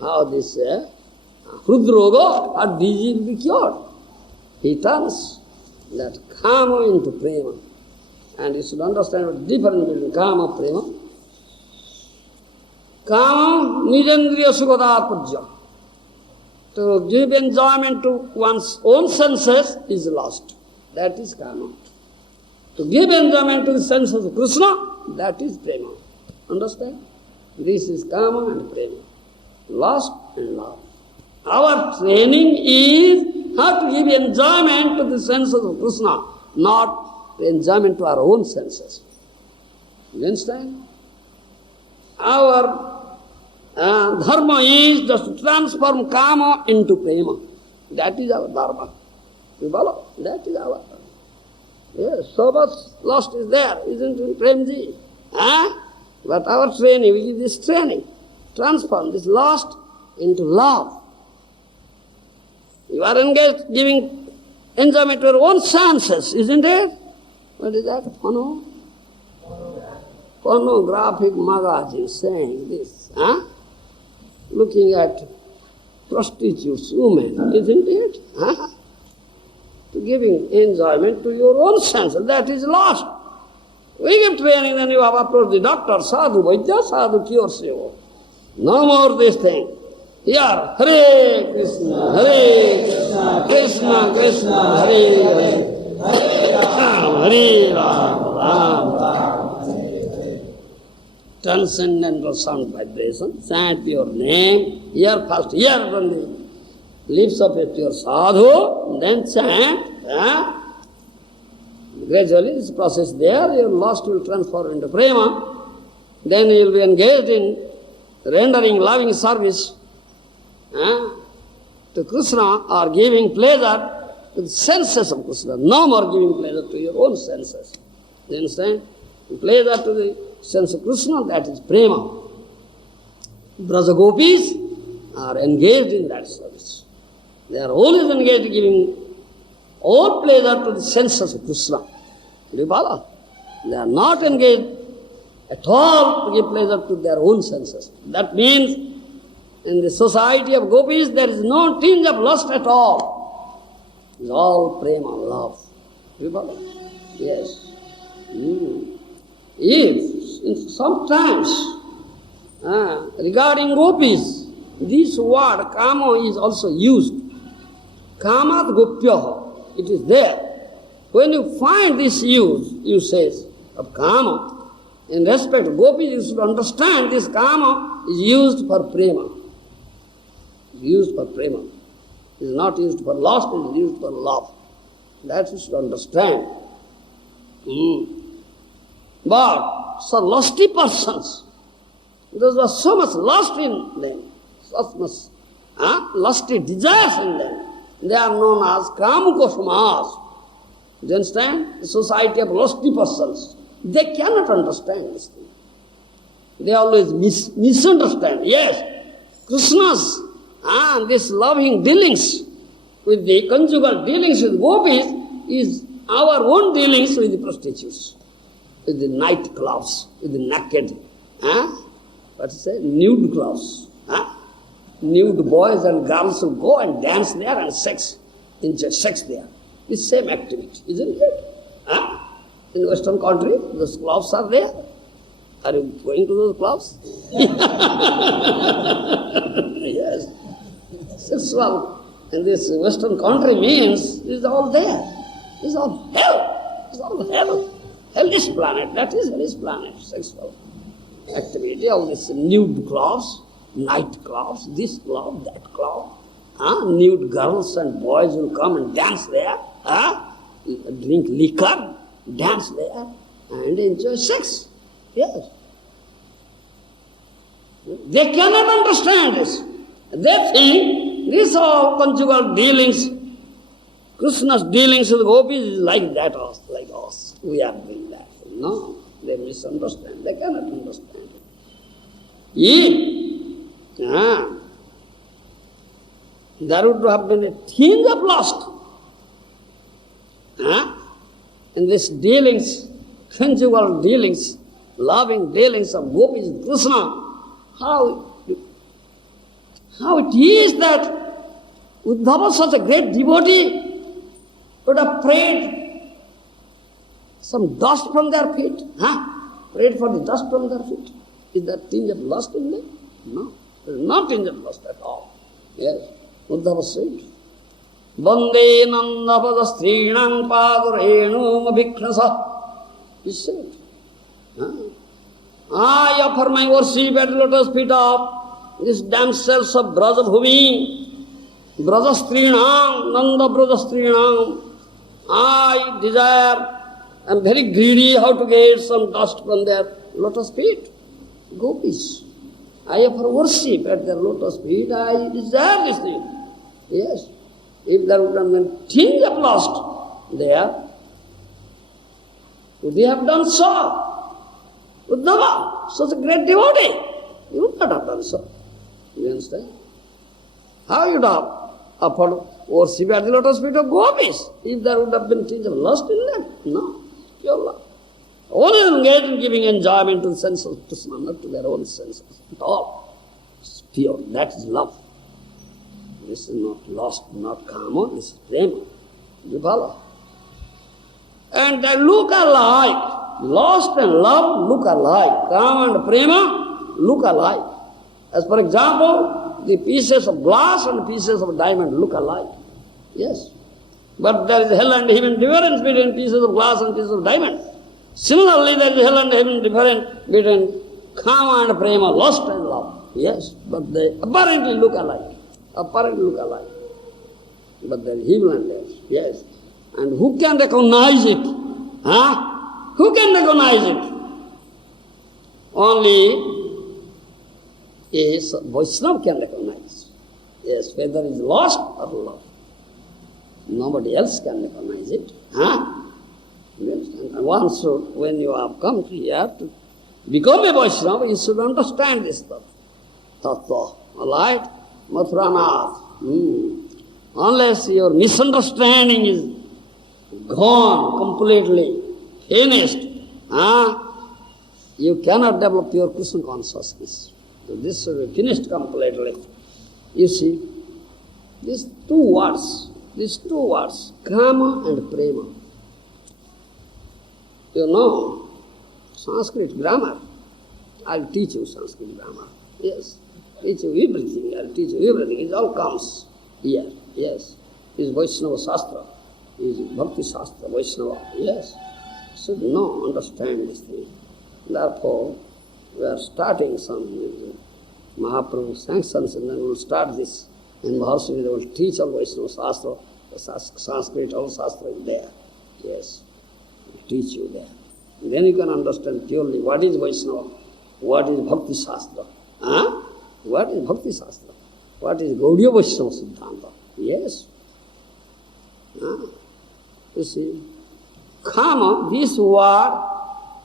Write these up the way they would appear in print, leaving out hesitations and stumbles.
how this Hridroga or disease will be cured. He turns that kāma into prema. And you should understand the difference between kāma and prema. Kāma, nijendriya sukhadāpajya. To give enjoyment to one's own senses is lost. That is kāma. To give enjoyment to the senses of Kṛṣṇa, that is prema. Understand? This is kāma and prema. Lost and love. Our training is how to give enjoyment to the senses of Kṛṣṇa, not enjoyment to our own senses. You understand? Our dharma is just to transform kāma into prema. That is our dharma. You follow? That is our dharma. Yes, so much lost is there, isn't it, Premji? But our training, we give this training, transform this lost into love. You are engaged giving enjoyment to your own senses, isn't it? What is that? Pornographic magazine saying this. Looking at prostitutes, women, isn't it? To giving enjoyment to your own senses, that is lost. We give training, then you have approached the doctor, Sādhu-vaidya, Sadhu cures you. No more this thing. Here, Hare Krishna, Krishna Krishna, Hare Hare, Hare Rama, Hare Rama. Transcendental sound vibration, chant your name, hear first, hear from the lips of a pure sadhu, then chant. Gradually this process there, your lost will transform into prema, then you will be engaged in rendering loving service to Kṛṣṇa or giving pleasure to the senses of Kṛṣṇa. No more giving pleasure to your own senses. You understand? Pleasure to the sense of Kṛṣṇa, that is prema. Vraja-gopīs are engaged in that service. They are always engaged in giving all pleasure to the senses of Kṛṣṇa. Do you follow? They are not engaged at all to give pleasure to their own senses. That means in the society of gopis there is no tinge of lust at all. It's all prema, love. Do you follow? Yes. If sometimes regarding gopis, this word kāma is also used. Kāmat gopyaha, it is there. When you find this use of kāma, in respect of gopis, you should understand this kāma is used for prema. Used for prema. It is not used for lust, it is used for love. That you should understand. But so lusty persons, there was so much lust in them, so much lusty desires in them. They are known as kāma-koṣamas. Do you understand? The society of lusty persons. They cannot understand this thing. They always misunderstand. Yes, Kṛṣṇa's this loving dealings with the conjugal dealings with gopis is our own dealings with the prostitutes, with the night clubs, with the naked, what is it? Nude clubs. Nude boys and girls who go and dance there and enjoy sex there. It's the same activity, isn't it? In the Western country, those clubs are there. Are you going to those clubs? Yes. Sexual in this Western country means it's all there. It's all hell. It's all hell. Hellish planet. That is hellish planet. Sexual activity. All these nude clubs, night clubs, this club, that club. Nude girls and boys will come and dance there. Drink liquor, dance there, and enjoy sex. Yes. They cannot understand this. They think these are conjugal dealings. Kṛṣṇa's dealings with gopis is like that, like us. We are doing that. No, they misunderstand. They cannot understand it. There would have been a tinge of lust. In these dealings, conjugal dealings, loving dealings of gopis with Kṛṣṇa, How it is that Uddhava, such a great devotee, would have prayed some dust from their feet. Prayed for the dust from their feet. Is there tinge of lust in them? No. There is no tinge of lust at all. Yes. Uddhava said, Vande nandapada strinam padurenum abhikhnasa. He said, I offer my worship at the lotus feet of these damsels of Braja-bhumi, Braja-strinam, Nanda Braja-strinam. I desire, I am very greedy how to get some dust from their lotus feet. Gopis. I offer worship at their lotus feet, I desire this thing. Yes. If there would have been tinge of lust there, would they have done so? Uddhava, such a great devotee, you would not have done so. You understand? How you would have offered worship at the lotus feet of gopis if there would have been tinge of lust in them? No, pure love. Always engaged in giving enjoyment to the sense of Kṛṣṇa, not to their own senses at all. It's pure, that is love. This is not lust, not kāma, this is Prema. You follow? And they look alike. Lust and love look alike. Kāma and Prema look alike. As for example, the pieces of glass and pieces of diamond look alike. Yes. But there is hell and heaven difference between pieces of glass and pieces of diamond. Similarly, there is hell and heaven difference between kāma and Prema, lust and love. Yes, but they apparently look alike. Apparently look alike. But there is evil and death. Yes. And who can recognize it? Who can recognize it? Only a Vaisnava can recognize. Yes, whether it is lust or love. Nobody else can recognize it. You understand? And one should, when you have come here to become a Vaishnava, you should understand this stuff. Tattva. Alright? Mathuranath. Unless your misunderstanding is gone completely, finished, you cannot develop your Krishna consciousness. So this should be finished completely. You see, these two words, kāma and Prema. You know Sanskrit grammar. I'll teach you Sanskrit grammar. Yes. Teach you everything. I'll teach you everything. It all comes here. Yes. It's Vaiṣṇava Shastra. It's Bhakti Shastra, Vaiṣṇava. Yes. Should know, understand this thing. Therefore, we are starting some Mahaprabhu sanctions and then we'll start this. And Maharaj will teach all Vaiṣṇava Shastra. The Sanskrit, all Shastra is there. Yes. We'll teach you there. And then you can understand purely what is Vaiṣṇava, what is Bhakti Shastra. What is Bhakti Shastra? What is Gaudiya Vaishnava Siddhanta? Yes. You see, kāma, this word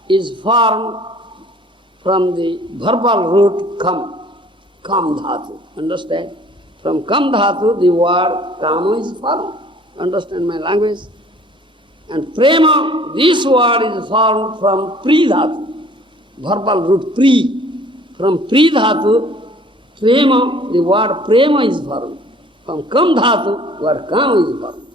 is formed from the verbal root kam dhatu. Understand? From kam dhatu, the word kāma is formed. Understand my language? And Prema, this word is formed from pri dhatu. Verbal root pri. From pri dhatu, Prema, the word Prema is formed. From kam dhatu, word kāma is formed.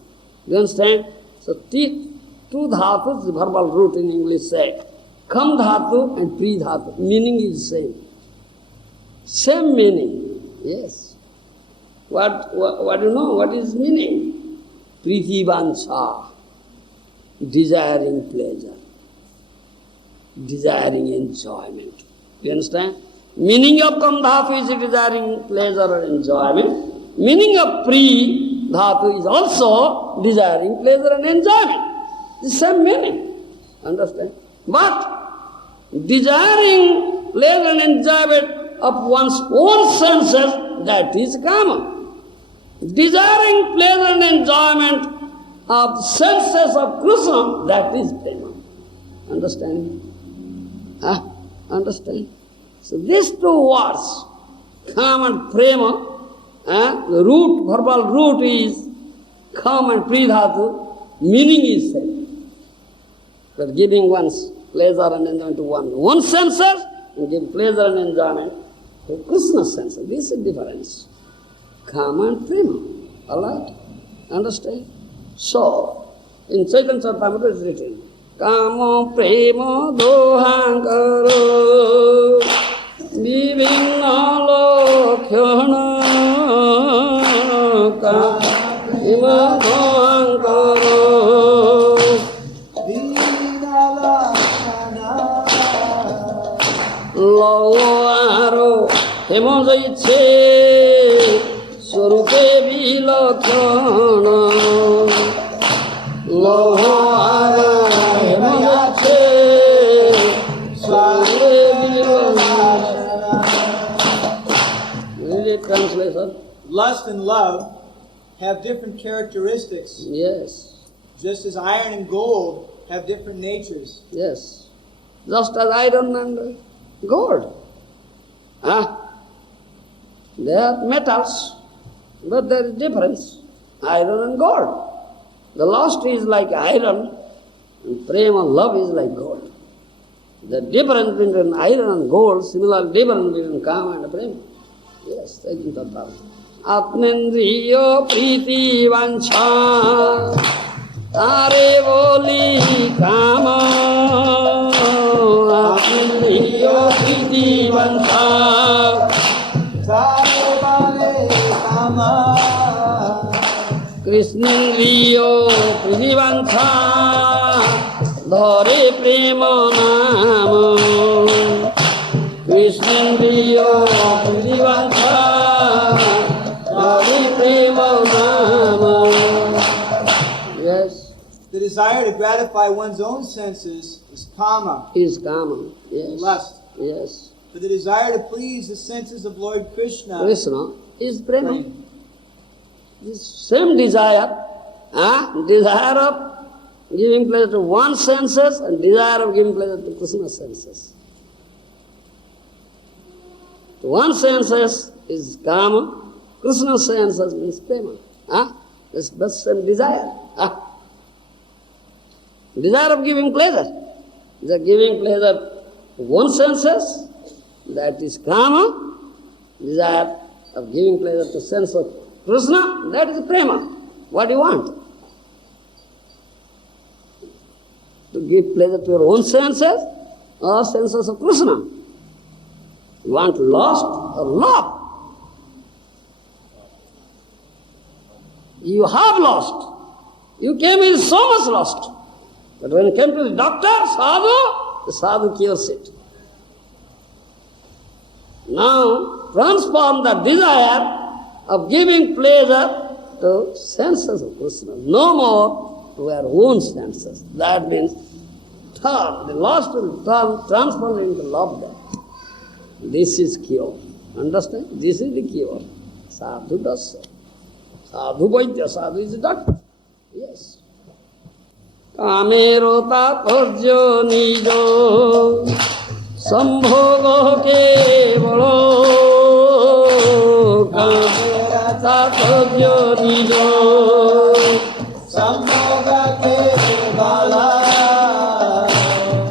Do you understand? So two dhatus, the verbal root in English say, kam dhatu and pri dhatu. Meaning is same. Same meaning. Yes. What do you know? What is meaning? Priti vancha. Desiring pleasure. Desiring enjoyment. Do you understand? Meaning of kam dhatu is desiring pleasure or enjoyment. Meaning of pri dhatu is also desiring pleasure and enjoyment. The same meaning. Understand? But desiring pleasure and enjoyment of one's own senses, that is kāma. Desiring pleasure and enjoyment of senses of Kṛṣṇa, that is Prema. Understand? Understand? So these two words, kāma and Prema, the root, verbal root is kāma and pri dhatu, meaning is same. But giving one's pleasure and enjoyment to one's senses, and give pleasure and enjoyment to Kṛṣṇa's senses. This is the difference. kāma and prema. All right? Understand? So, in Chaitanya Charitamrita it is written, kāma prema dohankaro vivinna lakhyana kāma dohankaro Lawaro hemojaiche swarupe vilakhyana Lawaro hemojaiche swarupe vilakhyana. Read it, translation. Lust and love have different characteristics. Yes. Just as iron and gold have different natures. Yes. Just as iron and gold. They are metals, but there is difference. Iron and gold. The lust is like iron, and prema, love, is like gold. The difference between iron and gold, similar difference between kāma and prema. Yes, thank you, Tata. Atmendriya priti vancha tare boli kāma. Atmendriya priti vancha tare boli kāma. Krishnendriya priti vancha dhare prema nama. Krishnendriya priti vancha dhare prema nama. Yes. The desire to gratify one's own senses is kāma. Is kāma, yes. Lust. Yes. But the desire to please the senses of Lord Kṛṣṇa Krishna is prema. This same desire, desire of giving pleasure to one's senses and desire of giving pleasure to Krishna's senses. To one's senses is kāma, Krishna's senses means prema. That's the same desire. Desire of giving pleasure. The giving pleasure to one's senses, that is kāma. Desire of giving pleasure to sense of Kṛṣṇa, that is prema. What do you want? To give pleasure to your own senses or senses of Kṛṣṇa? You want lust or love? You have lost. You came with so much lust. But when you came to the doctor, the sadhu cures it. Now, transform the desire of giving pleasure to senses of Kṛṣṇa. No more to our own senses. That means the lust will transform into love there. This is cure. Understand? This is the cure. Sadhu does so. Sādhu-vaidya, sadhu is the doctor. Yes. Kāmero tāpajya nijo sambhoga kevalo. Kāmero tāpajya nijo sambhoga kevalo.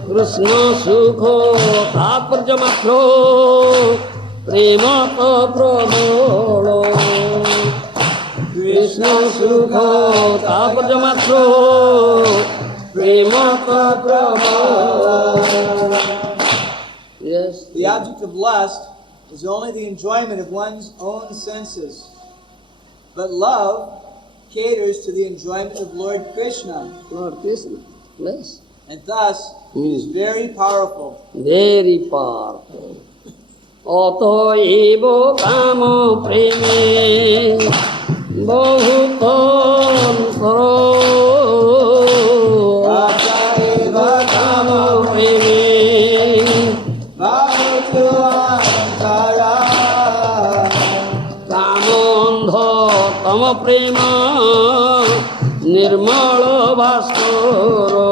Kṛṣṇa sukho tāpajya matro prema prabhalo. Kṛṣṇa sukho tāpajya matro prema prabhalo. Yes. The object of lust is only the enjoyment of one's own senses. But love caters to the enjoyment of Lord Kṛṣṇa. Lord Kṛṣṇa, yes. And thus, it is very powerful. Very powerful. Ato evo kāma preme bahutantaro. Ato evo kāma preme bahutantaro. Kāmandha tama prema nirmala bhaskara.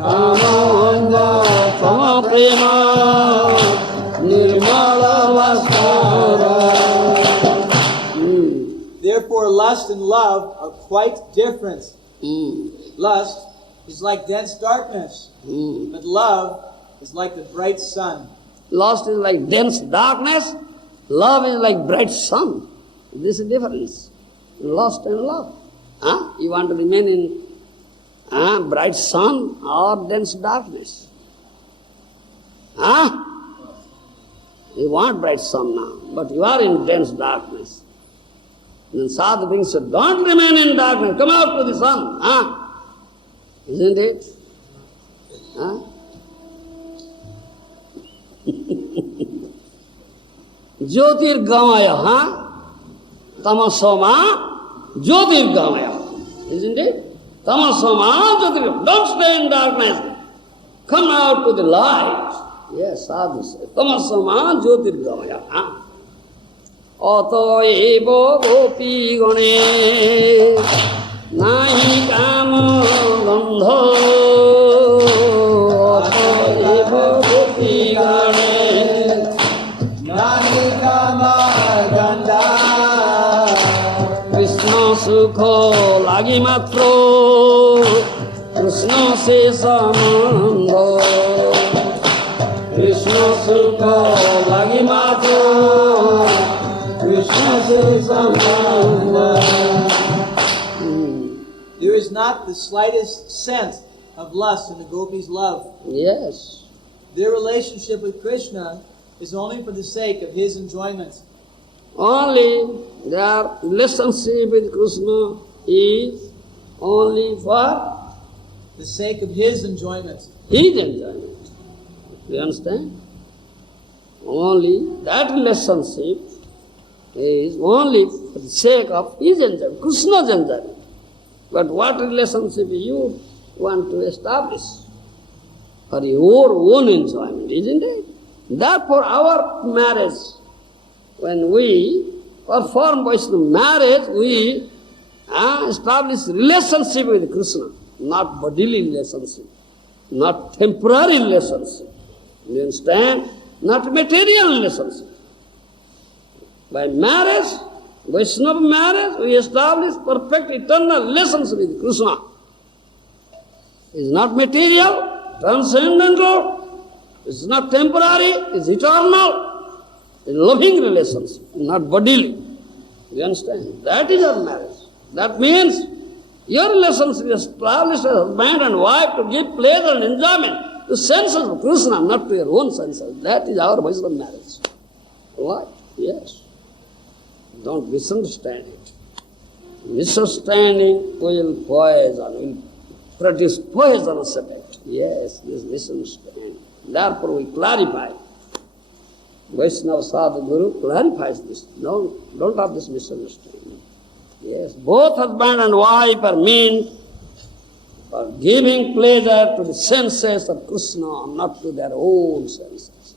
Kāmandha tama prema nirmala bhaskara. Therefore, lust and love are quite different. Lust is like dense darkness, but love is like the bright sun. Lust is like dense darkness, Love is like bright sun. This is difference. Lust and love. You want to remain in bright sun or dense darkness? You want bright sun now, but you are in dense darkness. Then Sadhu brings you, don't remain in darkness, come out to the sun. Isn't it? Jyotirgamaya, tamasoma, jyotirgamaya. Isn't it? Tamasoma, jyotirgamaya. Don't stay in darkness. Come out to the light. Yes, Sadhu says, tamasoma, jyotirgamaya. Ato eva gopi gane nahi kāma gandha. Ato eva gopi gane nahi kāma gandha. Krishna sukho lagi matro, Krishna se samandha. Krishna sukho lagi matro, there is not the slightest sense of lust in the gopis' love. Yes. Their relationship with Krishna is only for the sake of his enjoyment. Only their relationship with Krishna is only for the sake of his enjoyment. His enjoyment. You understand? Only that relationship is only for the sake of his enjoyment, Krishna's enjoyment. But what relationship you want to establish for your own enjoyment, isn't it? Therefore, our marriage, when we perform Vaishnava marriage, we establish relationship with Krishna, not bodily relationship, not temporary relationship. You understand? Not material relationship. By marriage, Vaishnava marriage, we establish perfect eternal relationship with Krishna. It's not material, transcendental, it's not temporary, it's eternal. It's loving relationship, not bodily. You understand? That is our marriage. That means your relationship is established as husband and wife to give pleasure and enjoyment to senses of Krishna, not to your own senses. That is our Vaishnava marriage. Right? Yes. Don't misunderstand it. Misunderstanding will poison, will produce poisonous effect. Yes, this misunderstanding. Therefore we clarify. Vaisnava Sadhu Guru clarifies this. No, don't have this misunderstanding. Yes, both husband and wife are meant for giving pleasure to the senses of Krishna, not to their own senses.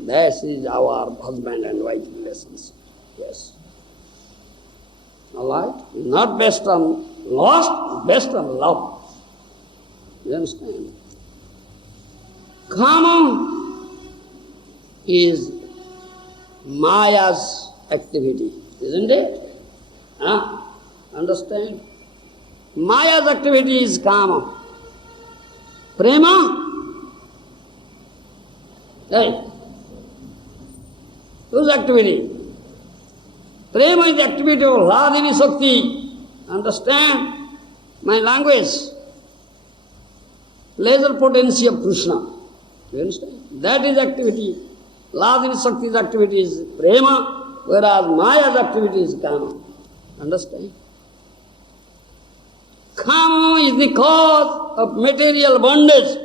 This is our husband and wife relationship. Yes. All right? Not based on lust, based on love. You understand? Kāma is Maya's activity, isn't it? Understand? Maya's activity is Kāma. Prema? Hey. Whose activity? Prema is the activity of Radhini Shakti. Understand my language? Pleasure potency of Krishna. You understand? That is activity. Radhini Shakti's activity is Prema, whereas Maya's activity is Kāma. Understand? Kāma is the cause of material bondage.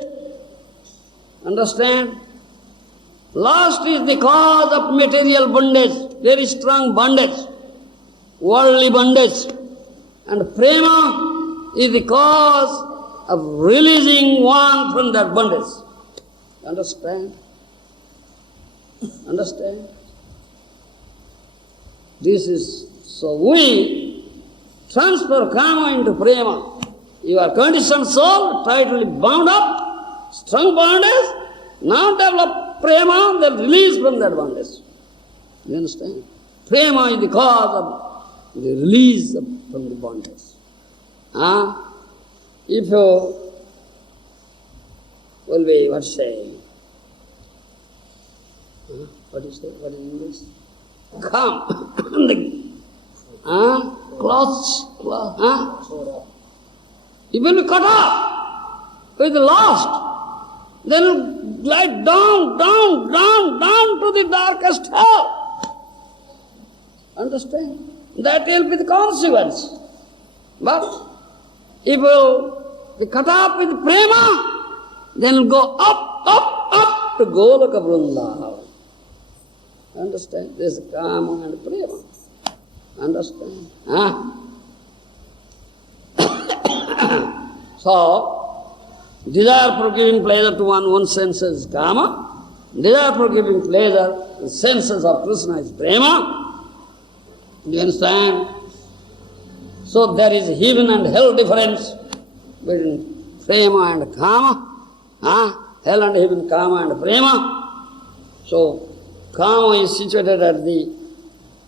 Understand? Lust is the cause of material bondage, very strong bondage, worldly bondage. And Prema is the cause of releasing one from that bondage. Understand? Understand? This is, so we transfer Kāma into Prema. Your conditioned soul, tightly bound up, strong bondage, now develop Prema, then release from that bondage. You understand? Prema is the cause of the release from the bondage. If you will be, what is that? What is English? come, clothes, you will be cut off with the lust. Then glide down to the darkest hell. Understand? That will be the consequence. But if you be cut off with prema, then you'll go up to Goloka Vrindavan. Understand? This is kāma and prema. Understand? So, desire for giving pleasure to one's senses is kāma. Desire for giving pleasure to the senses of Krishna is prema. Do you understand? So there is heaven and hell difference between prema and kāma. Hell and heaven, kāma and prema. So, kāma is situated at the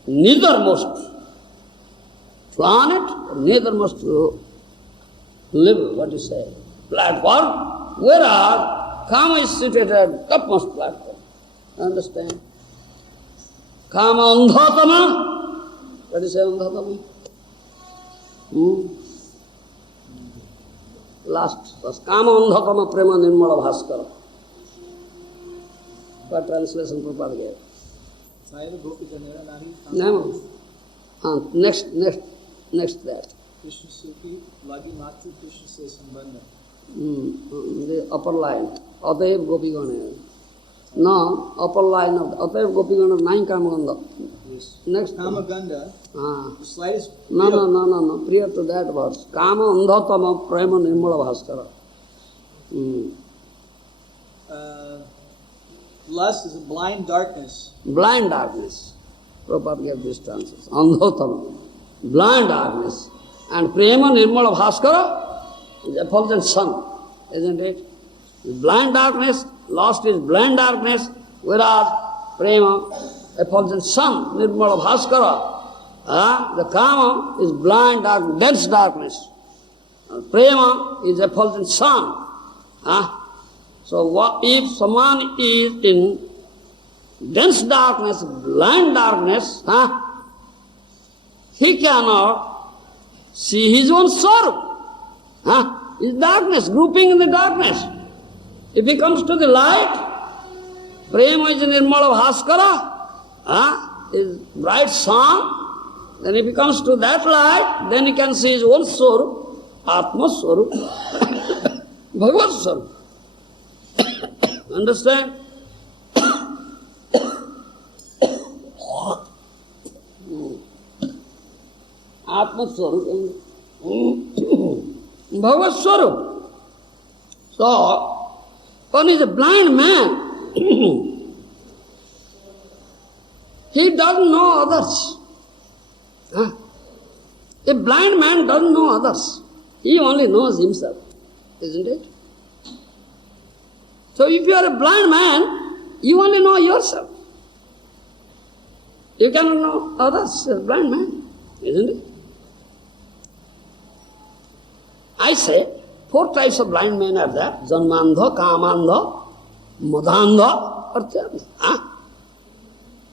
neithermost planet, or neithermost level, what you say, platform, whereas kāma is situated at the topmost platform. Understand? Kāma andhatama. What do you say, andhatama? Last was kāma andhatama prema nirmala bhaskara. What translation Prabhupada gave? No. Next that. Krishna Sukhi, Lagi Matu Krishna Se Sambandha. The upper line. Ataev Gopigana. No, upper line of Ataev Gopigana 9 Kamaganda. Yes. Next. Kamaganda. The slightest. No. Prior to that verse. Kāma andhatama prema nirmala bhaskara. Lust is a blind darkness. Blind darkness. Prabhupada gave these translations. Andhatama. Blind darkness. And prema nirmala bhaskara is effulgent sun, isn't it? Blind darkness, lust is blind darkness, whereas prema, effulgent sun, nirmala bhaskara, the kāma is blind dark, dense darkness. Prema is effulgent sun. So if someone is in dense darkness, blind darkness, he cannot see his own sorrow. Is darkness, grouping in the darkness. If he comes to the light, prema is nirmala bhaskara, is bright sun, then if he comes to that light, then he can see his own soul, atma soul, bhagavad soul. Understand? Atma Swarup, Bhagavad Swarup. So, one is a blind man. He doesn't know others. A blind man doesn't know others. He only knows himself, isn't it? So if you are a blind man, you only know yourself. You cannot know others, a blind man, isn't it? I say, 4 types of blind men are there. Janmandha, kāmandha, madhandha, artyandha.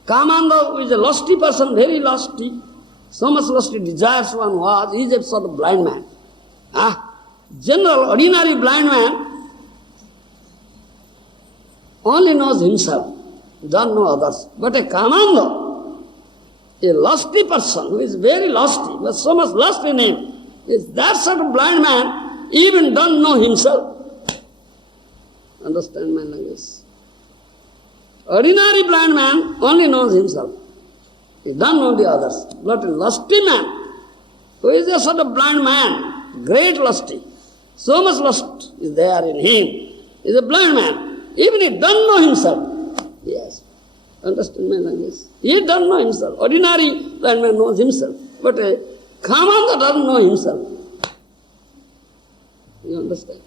Kāmandha, who is a lusty person, very lusty, so much lusty, desires one was, he is a sort of blind man. General, ordinary blind man only knows himself, doesn't know others. But a kāmandha, a lusty person who is very lusty, with so much lust in him, is that sort of blind man even doesn't know himself. Understand my language? Ordinary blind man only knows himself. He doesn't know the others. But a lusty man, who is a sort of blind man, great lusty, so much lust is there in him, is a blind man. Even he doesn't know himself. Yes. Understand my language? He doesn't know himself. Ordinary blind man knows himself. But a kāmandha doesn't know himself. You understand?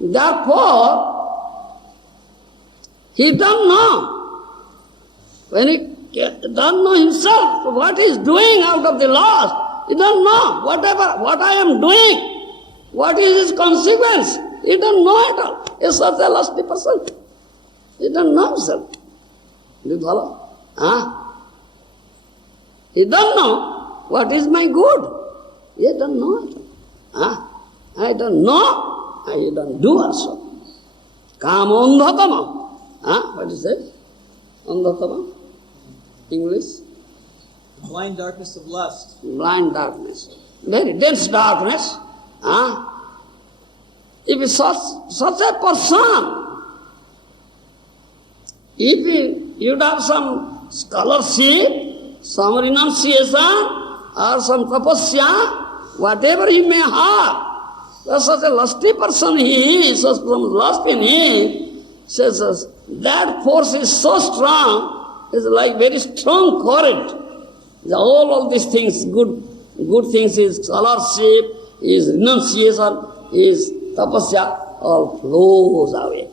Therefore, he doesn't know. When he doesn't know himself, what he is doing out of the loss, he doesn't know. What I am doing, what is his consequence, he doesn't know at all. He is such a lusty person. He doesn't know himself. Do you follow? He don't know what is my good. He don't know it. I don't know, I don't do also. Kāma andhatama. What is it? Andhatama? English? Blind darkness of lust. Blind darkness. Very dense darkness. If such a person, if you have some scholarship, some renunciation, or some tapasya, whatever he may have, such a lusty person he is, some lust in him, says that force is so strong, it's like very strong current. All these things, good things, is scholarship, is renunciation, is tapasya, all flows away.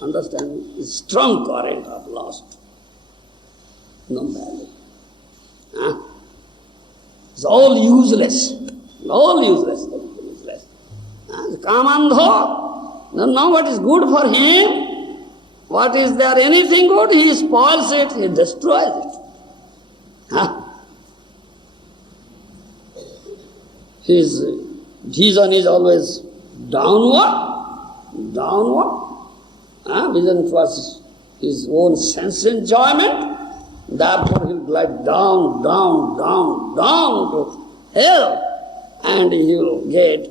Understand? It's strong current of lust. No value. It's all useless. Kāmandho, don't know what is good for him. What is there anything good? He spoils it, he destroys it. His vision is always downward. Vision was his own sense enjoyment. Therefore he will glide down to hell, and he will get,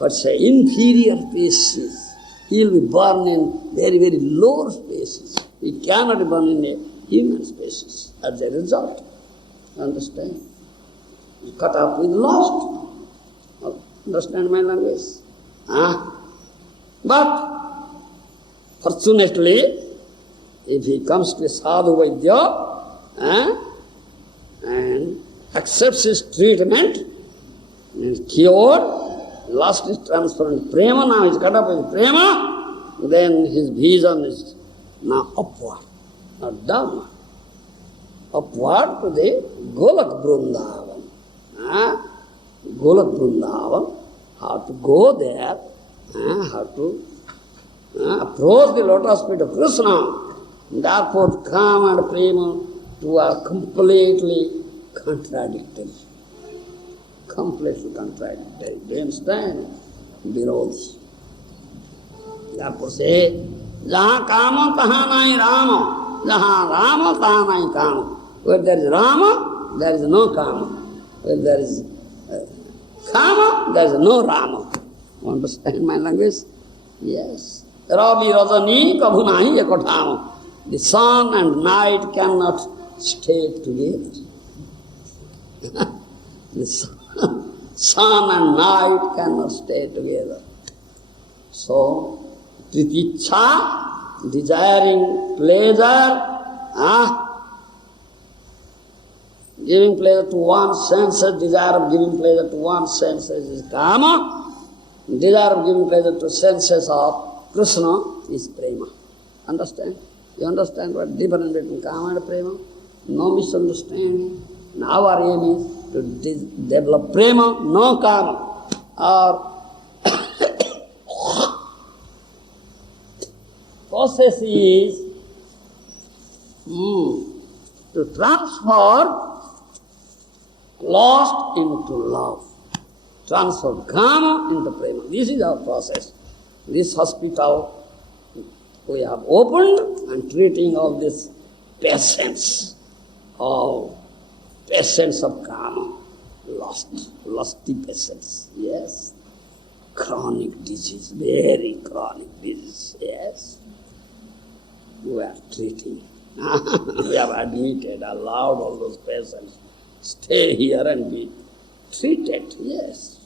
inferior spaces. He will be born in very, very low spaces. He cannot be born in a human spaces as a result. Understand? He cut up with lust. Understand my language? But fortunately, if he comes to a Sādhu-vaidya and accepts his treatment, is cured, lust is transferred to Prema, now he is cut up with Prema, then his vision is now upward, not downward. Upward to the Golak Vrindavan. Golak Vrindavan, how to go there, how to approach the lotus feet of Kṛṣṇa. Therefore, kāma and prema, two are completely contradictory. Completely contradictory. Do you understand? Virodhi. Therefore say, jaha kāma taha nahi rama, jaha rama taha nahi kāma. Where there is rama, there is no kāma. Where there is kāma, there is no rama. You understand my language? Yes. Ravi rajani kabhu nahi ekotama. The sun and night cannot stay together. The sun and night cannot stay together. So, pritichha, desiring pleasure, giving pleasure to one's senses, desire of giving pleasure to one's senses is kāma, desire of giving pleasure to senses of Kṛṣṇa is prema. Understand? You understand what difference between kāma and prema? No misunderstanding. And our aim is to develop prema, no kāma. Our process is to transfer lust into love. Transfer kāma into prema. This is our process. This hospital we have opened and treating all these patients of kāma, lusty patients, yes. Chronic disease, very chronic disease, yes. We are treating. We have admitted, allowed all those patients stay here and be treated, yes.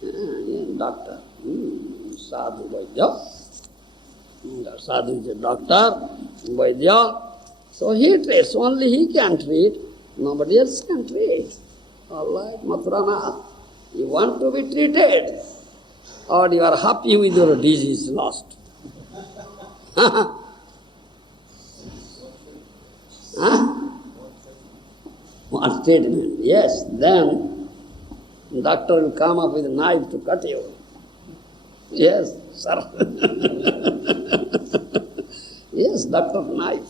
Doctor, Sādhu-vaidya. Sadhu is a doctor, Vaidya. So he treats, only he can treat, nobody else can treat. All right, Mathurana, you want to be treated, or you are happy with your disease lost? What treatment? Yes, then doctor will come up with a knife to cut you. Yes, sir. Yes, doctor knife.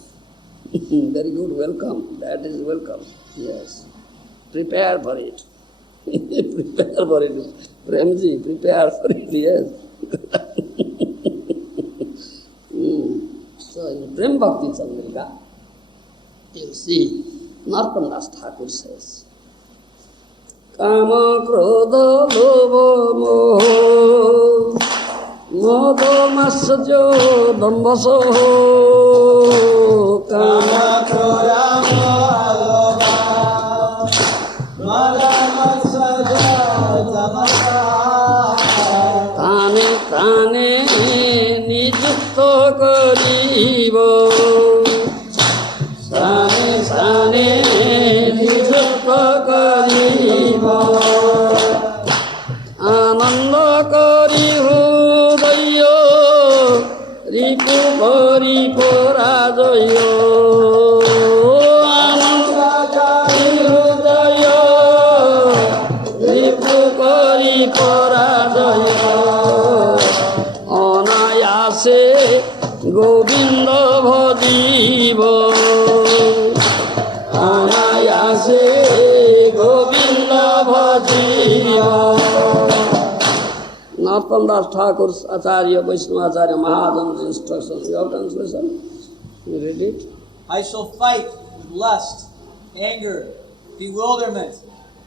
Very good, welcome. That is welcome. Yes. Prepare for it. Prepare for it. Premji, prepare for it, yes. So in Prem Bhakti Chandrika, you see, Narpandas Thakur says, Kāma krodha lobha moho Modo massajo dambhaso Kāma krodha moha modo massajo dambhaso Tāne tāne nijukta karibo Tāne tāne nijukta karibo Ananda kari hrudayo Ripu kari porajayo Ananda kari hrudayo Ripu kari porajayo Anayase Govinda bhajibo Anayase Govinda bhajibo Narpandas Thakur's Acharya, Vaishnava Acharya, Mahajan's instructions. You have translation? You read it? I shall fight with lust, anger, bewilderment,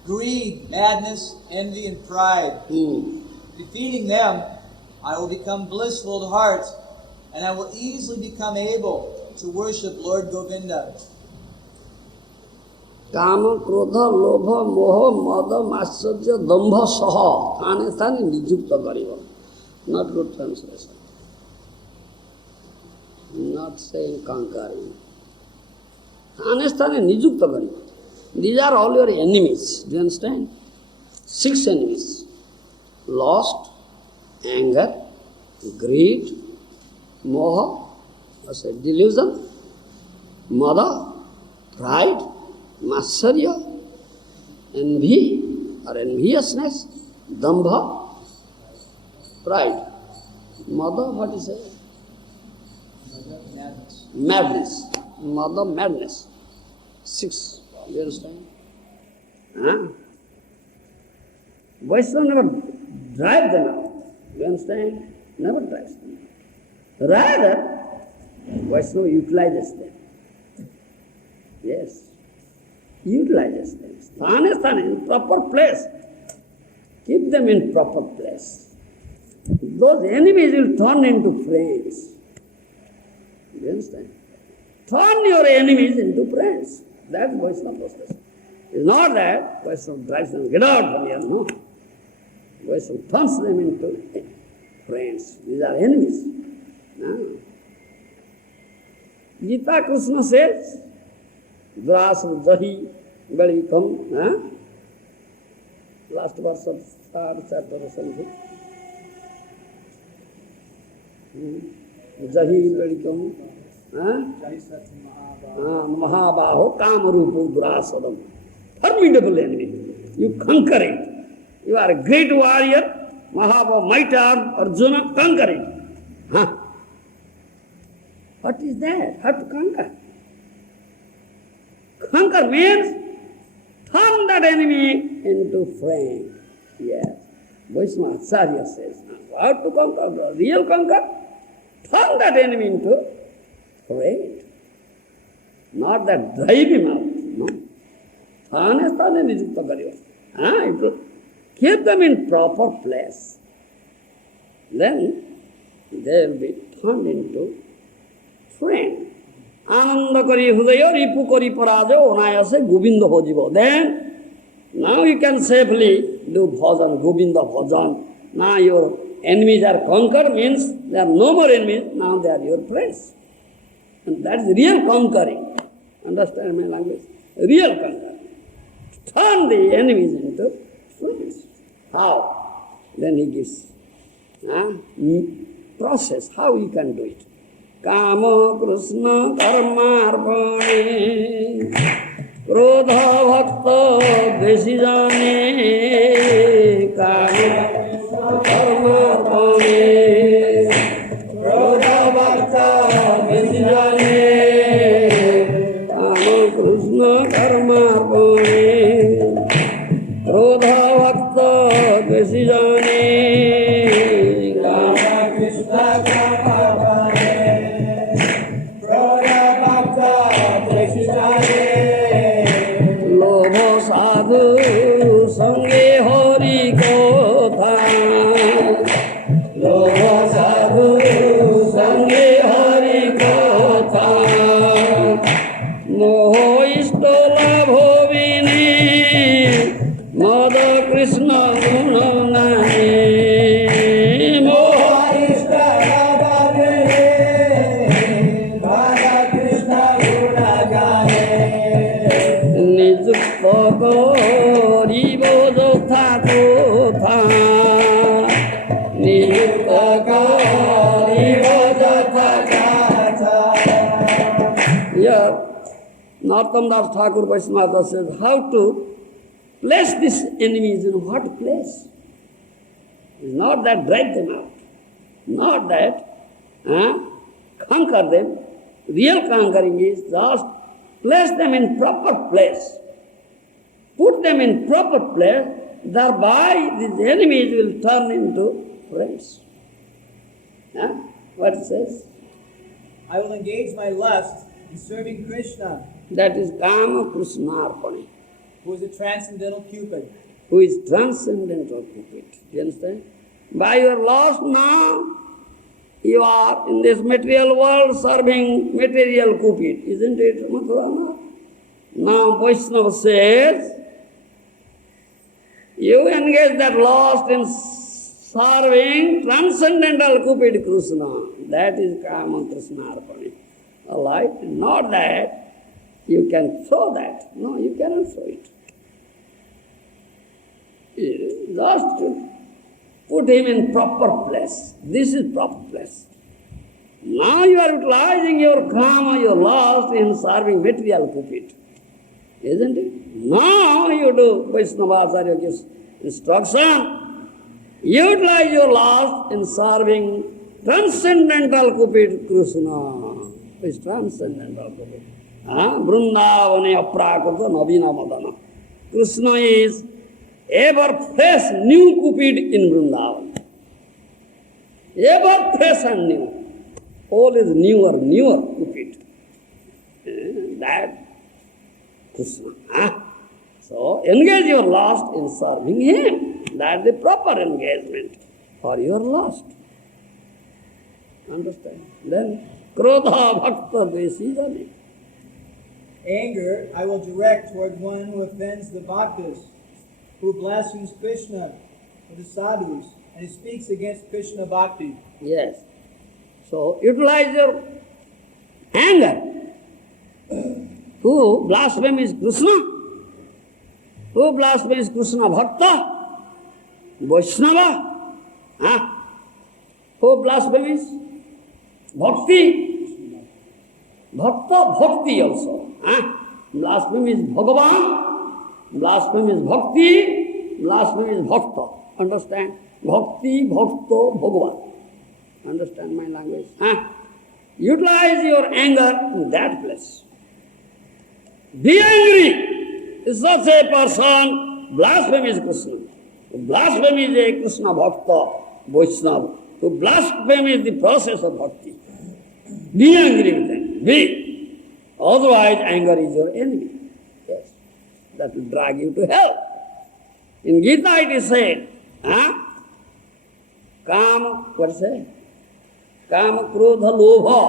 greed, madness, envy, and pride. Defeating them, I will become blissful of heart, and I will easily become able to worship Lord Govinda. Kāma, krodha, lobha, moha, mada, matsarya, dambha, saha. Thane thane nijukta kariva. Not good translation. Not saying conquering. Thane thane nijukta kariva. These are all your enemies. Do you understand? 6 enemies. Lust, anger, greed, moha, delusion, mada, pride, matsarya, envy or enviousness, dambha, pride. Mada, what is it? Madness. Mada, madness. 6. Do you understand? Vaishnava never drive them out. Do you understand? Never drives them out. Rather, Vaishnava utilizes them. Yes. Utilizes them. Sthane, in proper place. Keep them in proper place. Those enemies will turn into friends. You understand? Turn your enemies into friends. That's Vaishnava process. It's not that Vaishnava drives them, get out from here, no. Vaishnava turns them into friends. These are enemies. No. Gita Kṛṣṇa says, Drāsa jahi belikam. Last verse of 3rd chapter or something. Jahi belikam. Mahabaho kamarupo durasadam. Formidable enemy. You conquer it. You are a great warrior. Mahabaho, mighty Arjuna, conquer it. What is that? How to conquer? Conquer means turn that enemy into friend. Yes. Vaisnava Acharya says, how to conquer? The real conquer? Turn that enemy into friend. Not that drive him out. No. Thane nijukta kariva. Keep them in proper place. Then they will be turned into friend. Ananda kari hudaya ripu kari parajo onayase Govinda bhajiva. Then, now you can safely do bhajan, Govinda bhajan. Now your enemies are conquered, means there are no more enemies, now they are your friends. And that is real conquering. Understand my language? Real conquering. Turn the enemies into friends. How? Then he gives process, how you can do it. Kāma Kṛṣṇa karmarpane krodha bhakta besijane Kāma karmarpane krodha bhakta besijane Kṛṣṇa karmarpane krodha bhakta dvesijane Radha Krishna karmarpane krodha bhakta dvesijane lobha sadhu sange hari kotha lobha sadhu sange hari kotha moho ishto labho vini mada krishna guna nani moho Ishta Radha Vini Radha Krishna Guna Gane nijukta karibo jatha kotha nijukta karibo jatha kotha. Here, Narottam Das Thakur Vaishnava says how to place these enemies in what place. It's not that drag them out, not that conquer them. Real conquering is just place them in proper place. Put them in proper place, thereby these enemies will turn into friends. What it says? I will engage my lust in serving Krishna, That is kāma Kṛṣṇārpane, who is a transcendental Cupid. who is transcendental Cupid. Do you understand? By your lust now, you are in this material world serving material Cupid, isn't it, Mathurana? Now Vaiṣṇava says, you engage that lust in serving transcendental Cupid Kṛṣṇa. That is kāma Kṛṣṇārpane. All right? Not that you can throw that. No, you cannot throw it. Just put him in proper place. This is proper place. Now you are utilizing your kāma, your lust in serving material Cupid. Isn't it? Now you do, Vaisnava Acharya gives instruction. Utilize your lust in serving transcendental Cupid Kṛṣṇa. It's transcendental Cupid. Vrindavane aprakrita navina madana. Kṛṣṇa is ever fresh new Cupid in Vrindavan. Ever fresh and new. All is newer Cupid. That Kṛṣṇa. So engage your lust in serving him. That is the proper engagement for your lust. Understand? Then krodha bhakta dvesijane. Anger I will direct toward one who offends the bhaktas, who blasphemes Krishna or the sadhus, and who speaks against Krishna bhakti. Yes. So utilize your anger. Who blasphemes Kṛṣṇa? Who blasphemes Krishna bhakta? Vaiṣṇava? Who blasphemes? Bhakti? Bhakta, bhakti also. Blasphemy is Bhagavan, blasphemy is bhakti, blasphemy is bhakta. Understand? Bhakti, bhakta, Bhagavan. Understand my language? Utilize your anger in that place. Be angry. Is such a person, blasphemy is Kṛṣṇa. Blasphemy is a Krishna bhakta, Vaishnava. To blasphemy is the process of bhakti. Be angry with them. Be. Otherwise, anger is your enemy. Yes. That will drag you to hell. In Gita it is said, kāma, what is it? Kāma, krodha, lobha.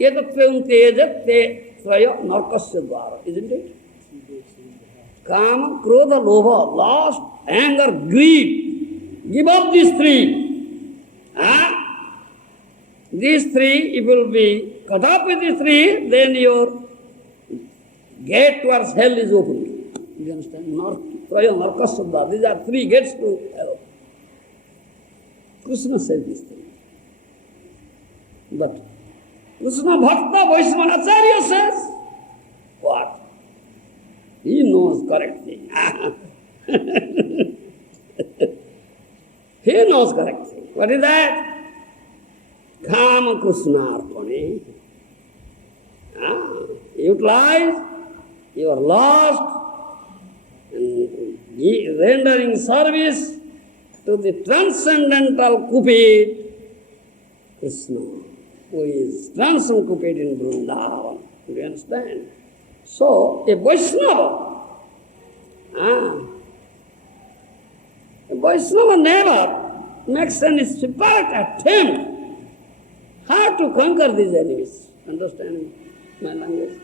Etatvam tejat te traya narkasya dvara. Isn't it? Kāma, krodha, lobha. Lust, anger, greed. Give up these three. These three, if you will be cut up with these three, then your gate towards hell is open. You understand? Traya narkasya. These are three gates to hell. Kṛṣṇa said this thing. But Kṛṣṇa Bhakta Vaisnava Acharya says, what? He knows correct thing. He knows correct thing. What is that? Kāma Kṛṣṇārpane. Utilize You are lost in rendering service to the transcendental Cupid, Kṛṣṇa, who is transcendent Cupid in Vrindavan. Do you understand? So, a Vaisnava never makes any separate attempt how to conquer these enemies. Understand my language?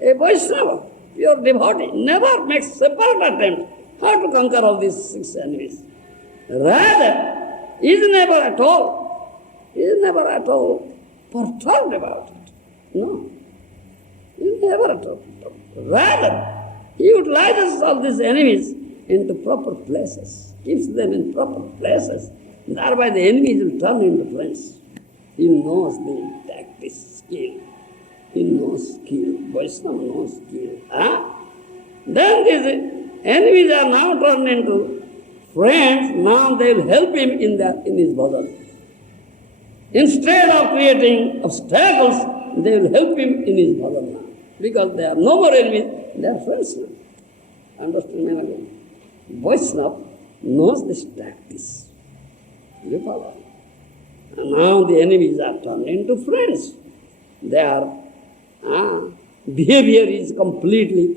A Vaisnava, pure devotee, never makes separate attempt how to conquer all these 6 enemies. Rather, is never at all perturbed about it. No. He is never at all perturbed. Rather, he utilizes all these enemies into proper places, keeps them in proper places. Thereby the enemies will turn into friends. He knows the tactics, skill. He knows skill. Vaishnava knows skill. Then these enemies are now turned into friends. Now they will help him in his bhajan. Instead of creating obstacles, they will help him in his bhajan now. Because they are no more enemies, they are friends now. Understand me again? Vaishnava knows this tactics. You follow? And now the enemies are turned into friends. Their behavior is completely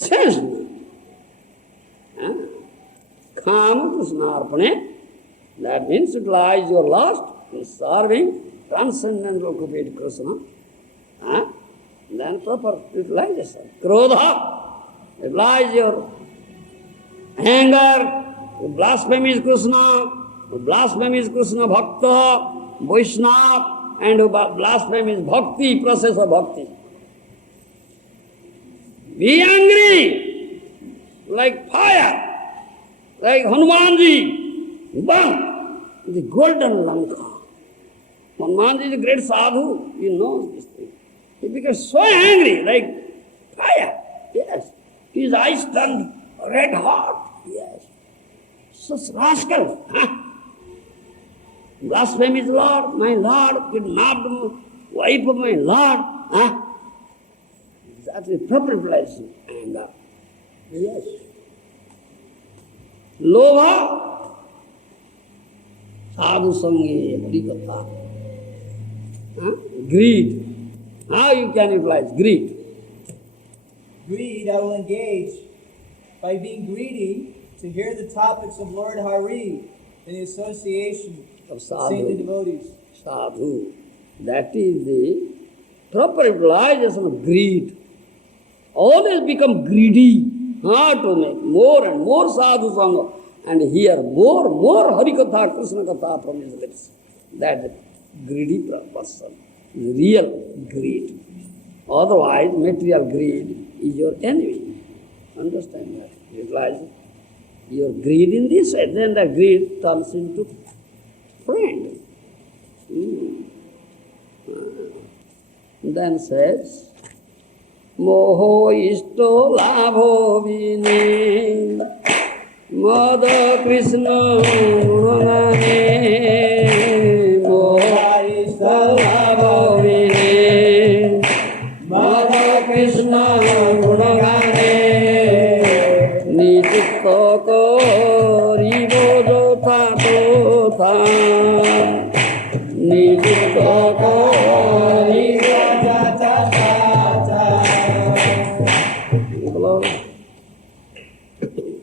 changed now. Kāma Kṛṣṇa arpane, that means utilize your lust in serving transcendental Cupid Kṛṣṇa. Then proper utilization. Krodha, utilize your anger, blasphemies Kṛṣṇa, blasphemies Kṛṣṇa Bhakta, Vaiṣṇava, and blasphemies Bhakti, process of Bhakti. Be angry like fire, like Hanumanji, burn the golden Lanka. Hanumanji is a great sadhu, he knows this thing. He becomes so angry like fire, yes. His eyes turned red hot, yes. Such rascal, blasphemous Lord, my Lord, kidnapped the wife of my Lord, That's the proper place. And yes. Lobha, sadhu sange, harikatha. Greed. How you can utilize greed? Greed I will engage by being greedy to hear the topics of Lord Hari in the association of saintly devotees. Sadhu. That is the proper utilization of greed. Always become greedy. How to make more and more sadhu sangha and hear more harikatha, Krishna katha from his lips. That is greedy person. Real greed. Otherwise, material greed is your enemy. Understand that? Utilize your greed in this way, then the greed turns into friend. Then says, Moho isto labho vine, Mada Krishna gunagane, Moho isto labho vine, Mada Krishna gunagane, Nijitto koribo jotha jotha, Nijitto koribo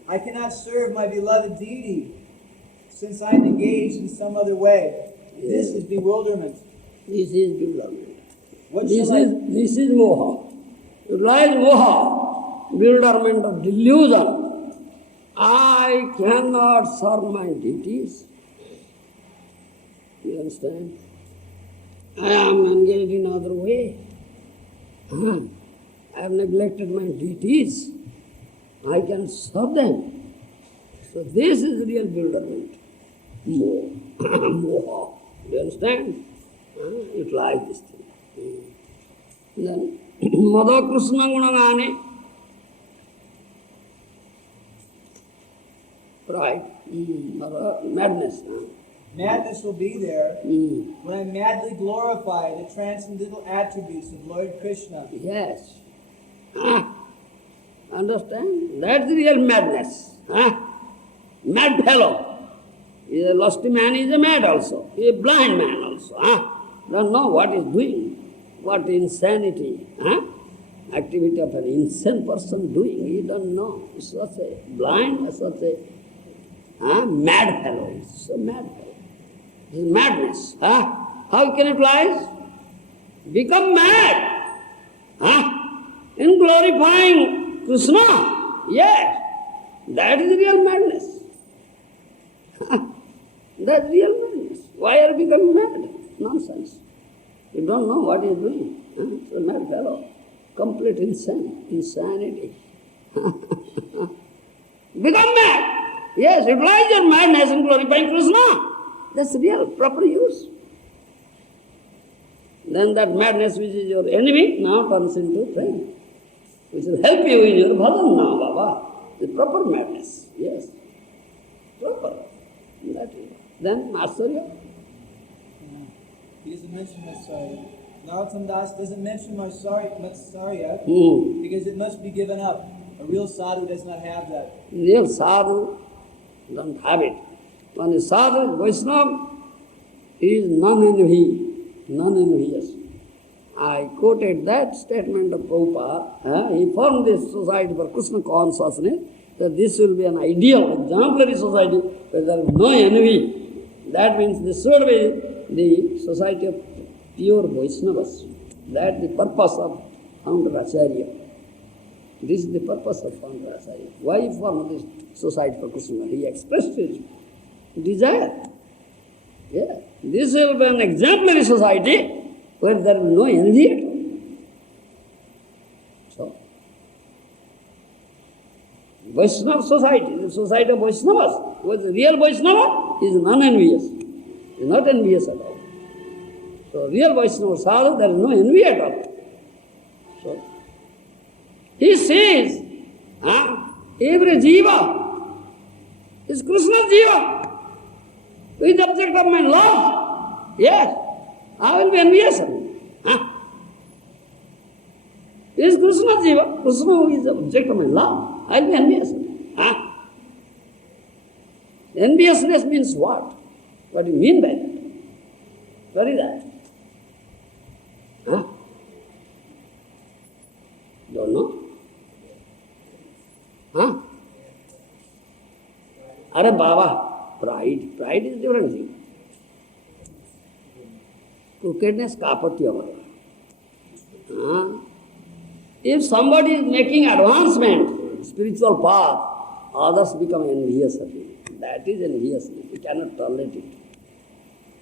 I cannot serve my beloved deity since I am engaged in some other way. This is bewilderment. This is bewilderment. What This shall is moha. Utilize moha, bewilderment of delusion. I cannot serve my deities. You understand? I am engaged in other way. I have neglected my deities. I can serve them. So this is real bewilderment. Moha. You understand? Utilize this thing. Then, Madha Kṛṣṇa gunagane. Right. Madness. Madness will be there when I madly glorify the transcendental attributes of Lord Krishna. Yes. Understand? That's the real madness. Huh? Mad fellow. He's a lusty man, he's a mad also. He's a blind man also. Huh? Don't know what he's doing. What insanity. Huh? Activity of an insane person doing. He don't know. He's such a blind, such a mad fellow. He's so mad fellow. It's madness. Huh? How can it rise? Become mad. Huh? In glorifying Kṛṣṇa. Yes. That is real madness. That's real madness. Why are you becoming mad? Nonsense. You don't know what you're doing. It's a mad fellow. Complete insanity. Become mad. Yes, utilize your madness in glorifying Kṛṣṇa. That's real, proper use. Then that madness which is your enemy now turns into friend. Which will help you in your bhajan now, Baba. The proper madness, yes. Proper. That is. Then Masterya. He doesn't mention Matsarya. Narottam Das doesn't mention Matsarya because it must be given up. A real sadhu does not have that. Real sadhu don't have it. When a sadhu, Vaishnava, he is non-envious. I quoted that statement of Prabhupada. He formed this society for Krishna consciousness, that this will be an ideal, exemplary society where there is no envy. That means this should be the society of pure Vaishnavas. That is the purpose of founder Acharya. This is the purpose of founder Acharya. Why he formed this society for Krishna? He expressed his desire. Yeah. This will be an exemplary society where there will be no envy at all. So, Vaishnava society, the society of Vaishnavas, who is the real Vaishnava, is non-envious. He is not envious at all. So, real Vaishnava sadhu, there is no envy at all. So, he says, every jiva is Krishna's jiva, who is the object of my love. Yes, I will be envious of him. He is Krishna's jiva, Krishna who is the object of my love. I will be envious of him. Enviousness means what? What do you mean by that? What is that? Don't know? Are Baba, pride. Pride is different thing. Crookedness, kapatya. If somebody is making advancement, spiritual path, others become envious of him. That is enviousness. You cannot tolerate it.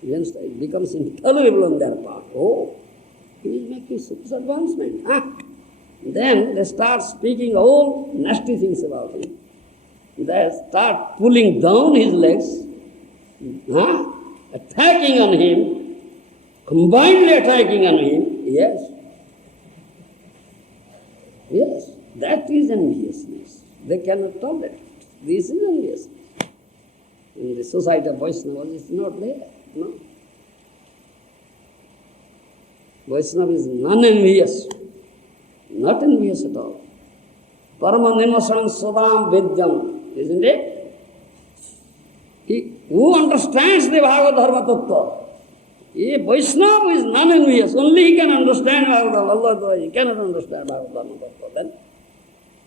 It becomes intolerable on their part. Oh, he is making such advancement. Then they start speaking all nasty things about him. They start pulling down his legs, attacking on him, combinedly attacking on him. Yes. Yes, that is enviousness. They cannot tolerate it. This is enviousness. In the society of Vaishnava, it's not there. No. Vaishnava is non-envious. Not envious at all. Parama nimasang sadam vidyam. Isn't it? Who understands the Bhagavad Dharma tattva? A Vaishnava is non-envious. Only he can understand Bhagavad Dharma. Allah, he cannot understand Bhagavad Dharma tattva. Then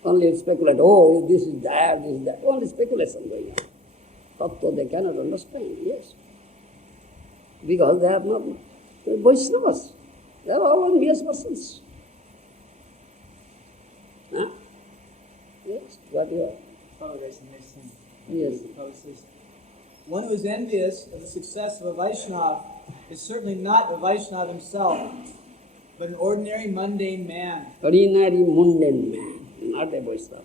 only speculate. Oh, this is that, this is that. Only speculation going on. Tattva they cannot understand. Yes. Because they are not Vaishnavas. They are all envious persons. Yes, what you are? Yes. One who is envious of the success of a Vaishnava is certainly not a Vaishnava himself, but an ordinary mundane man. Ordinary mundane man, not a Vaishnava.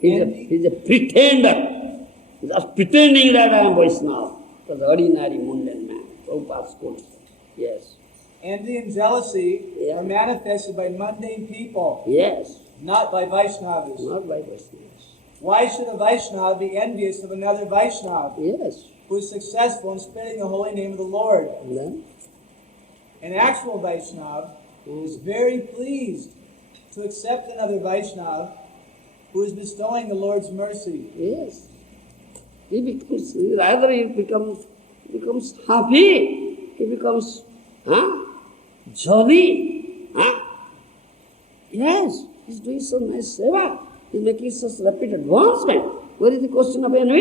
He's a pretender. Just pretending that I am Vaishnava. Because ordinary mundane man. Prabhupada's quote. Yes. Envy and jealousy are manifested by mundane people. Yes. Not by Vaishnavas. Not by Vaishnavas. Why should a Vaishnava be envious of another Vaishnava Yes. who is successful in spreading the holy name of the Lord? And then? An actual Vaishnava is very pleased to accept another Vaishnava who is bestowing the Lord's mercy. Yes. He becomes, either he becomes happy, he becomes jolly. Yes, he's doing so nice seva. He's making such rapid advancement. Where is the question of envy?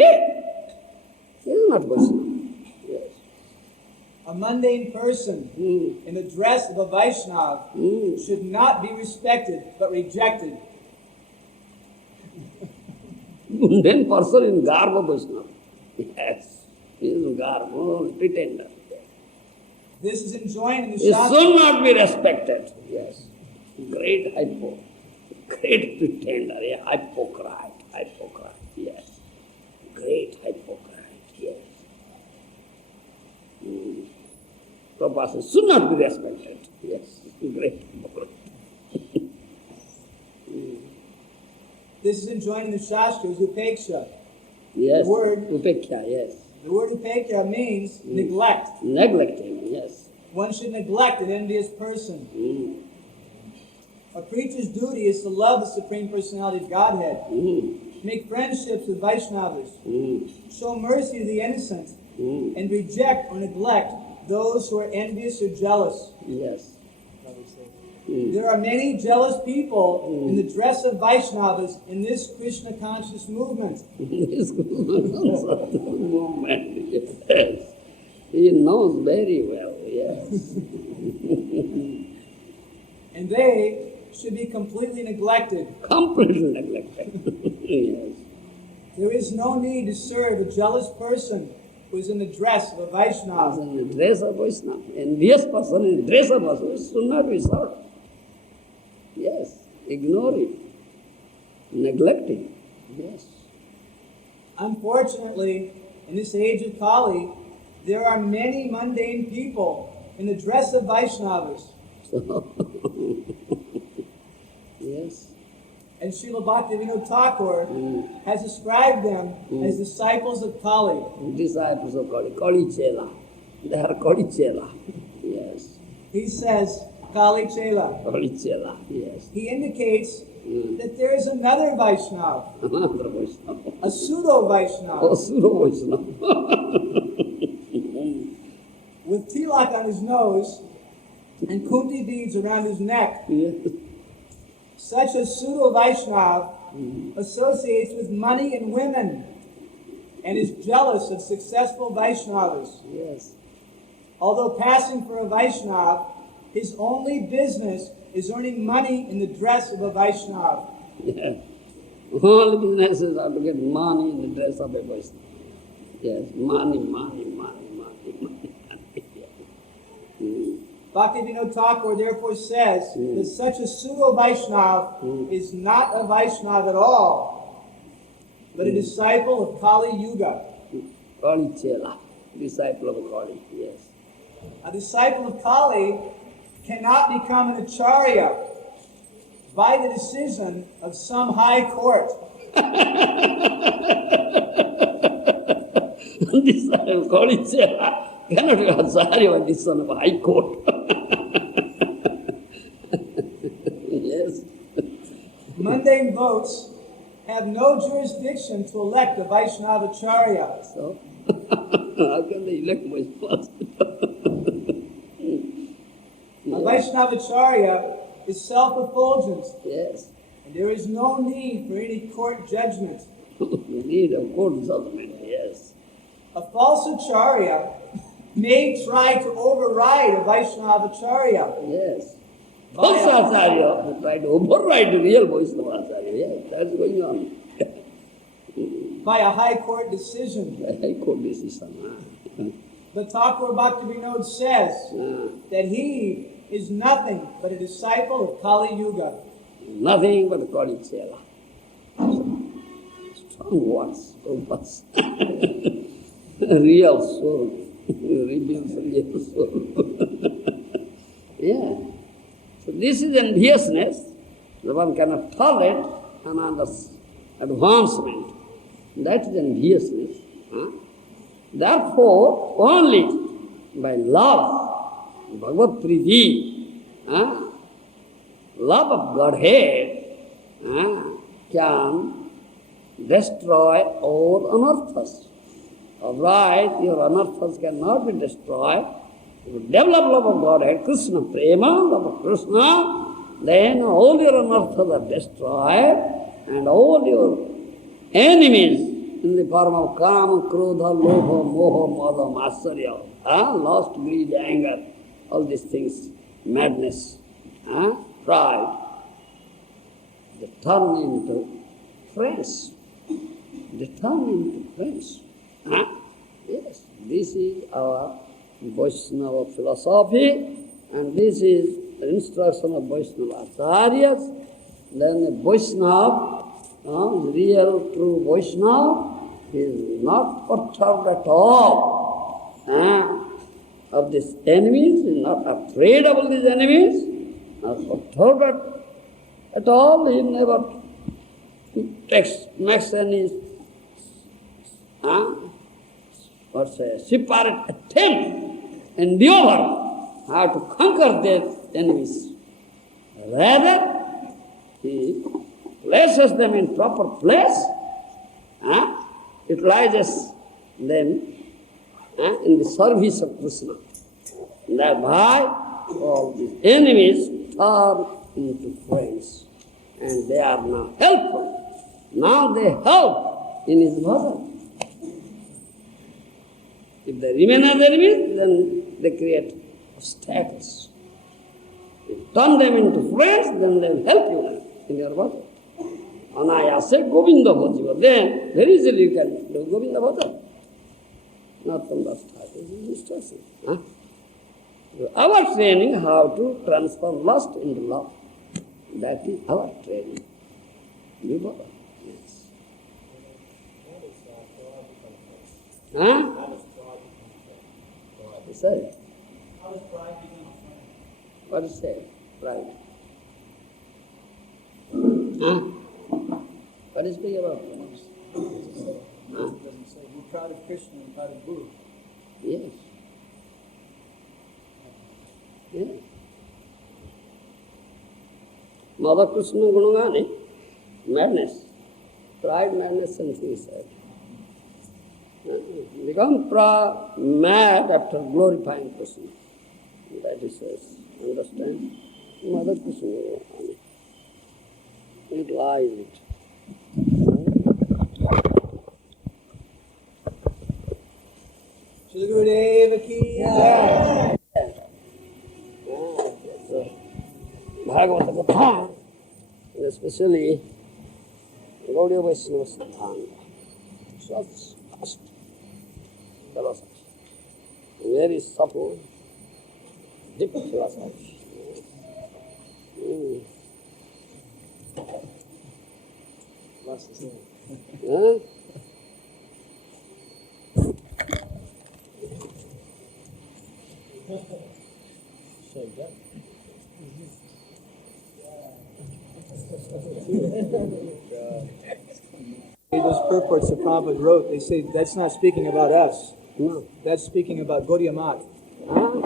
There is not question. Yes. A mundane person in the dress of a Vaishnava should not be respected but rejected. Mundane person in garba Vaishnava. Yes, he is in garba, pretender. This is enjoined in the He Shastra. should not be respected. Yes. Great hypo, great pretender, a hypocrite, yes. Great hypocrite, yes. Prabhupada should not be respected. Yes, great hypocrite. This is enjoined in the Shastras, upeksha. Yes, The word- upeksha, yes. The word upeksha means neglect. Neglecting, yes. One should neglect an envious person. A preacher's duty is to love the Supreme Personality of Godhead, make friendships with Vaishnavas, show mercy to the innocent, and reject or neglect those who are envious or jealous. Yes. There are many jealous people in the dress of Vaishnavas in this Krishna conscious movement. This movement, yes. He knows very well, yes. And they should be completely neglected. Completely neglected. Yes. There is no need to serve a jealous person who is in the dress of a Vaishnava. In the dress of Vaishnava, envious person in the dress of Vaishnava should not be served. Yes, ignoring, neglecting. Yes. Unfortunately, in this age of Kali, there are many mundane people in the dress of Vaishnavas. So, yes. And Srila Bhaktivinoda Thakur has described them as disciples of Kali. Disciples of Kali, Kali Chela. They are Kali Chela. Yes. He says, Kali Chela. Kali Chela, yes. He indicates that there is another Vaishnava, Another Vaishnava. a pseudo-Vaishnava, Oh, Suro Vaishnava. with tilak on his nose and kunti beads around his neck. Yes. Such a pseudo-Vaishnava associates with money and women and is jealous of successful Vaishnavas. Yes. Although passing for a Vaishnava, his only business is earning money in the dress of a Vaishnava. Yes. All businesses are to get money in the dress of a Vaishnava. Yes, money. Bhaktivinoda Thakur therefore says that such a pseudo-Vaishnava is not a Vaishnava at all, but a disciple of Kali Yuga. Kali Chela, disciple of Kali, yes. A disciple of Kali cannot become an acharya by the decision of some high court. Disciple of Kali Chela cannot be acharya by decision of high court. Yes. Mundane votes have no jurisdiction to elect a Vaishnava acharya. So, how can they elect Vaishnavas? A Vaishnava acharya is self-effulgent, Yes. and there is no need for any court judgment. We need a court judgment, yes. A false acharya may try to override a Vaishnava acharya. Yes. False acharya try to override the real Vaishnava acharya. Yes, that's going on. By a high court decision. The high court decision. But Thakur Bhaktivinoda says that he is nothing but a disciple of Kali Yuga. Nothing but Kali Chela. Strong words, purpose. Real soul. Reveals real soul. Yeah. So this is enviousness. The one cannot tolerate another's advancement. That is enviousness. Therefore, only by love, Bhagavad Priti, love of Godhead, can destroy all anarthas. All right, your anarthas cannot be destroyed. If you develop love of Godhead, Kṛṣṇa, Prema, love of Kṛṣṇa, then all your anarthas are destroyed and all your enemies in the form of kāma, krodha, lobha, moha, mada, matsarya, lust, greed, anger, all these things, madness, pride, they turn into friends. They turn into friends. Yes, this is our Vaishnava philosophy, and this is the instruction of Vaishnava acharyas. Then the Vaishnava, real true Vaishnava, is not perturbed at all of these enemies, is not afraid of all these enemies, not perturbed at all. He never makes any separate attempt, endeavor how to conquer their enemies. Rather, he places them in proper place, utilizes them in the service of Kṛṣṇa. Thereby, all these enemies turn into friends, and they are now helpful. Now they help in his bhajan. If they remain as enemies, then they create obstacles. If you turn them into friends, then they will help you in your bhajan. Anayase Govinda bhajiva. Then very easily you can do Govinda bhajan. Not from the start. This is instruction. Our training, how to transform lust into love. That is our training. Vibhava. Yes. What is it? How does pride become a friend? What is it? Pride. What is big about it? It doesn't say. We're proud of Kṛṣṇa and proud of Guru. Yes. Yes. Mother Kṛṣṇa Gunagani, madness, pride, madness, and suicide. Become mad after glorifying Kṛṣṇa. That is says. Understand? Mother Kṛṣṇa Gunagani. It lies it. Srila Gurudeva ki jai. Bhagavata Katha, especially Gaudiya Vaishnava Siddhanta. Such vast philosophy. Very subtle, deep philosophy. Those purports that Prabhupada wrote, they say that's not speaking about us. No. That's speaking about Gaudiya Math.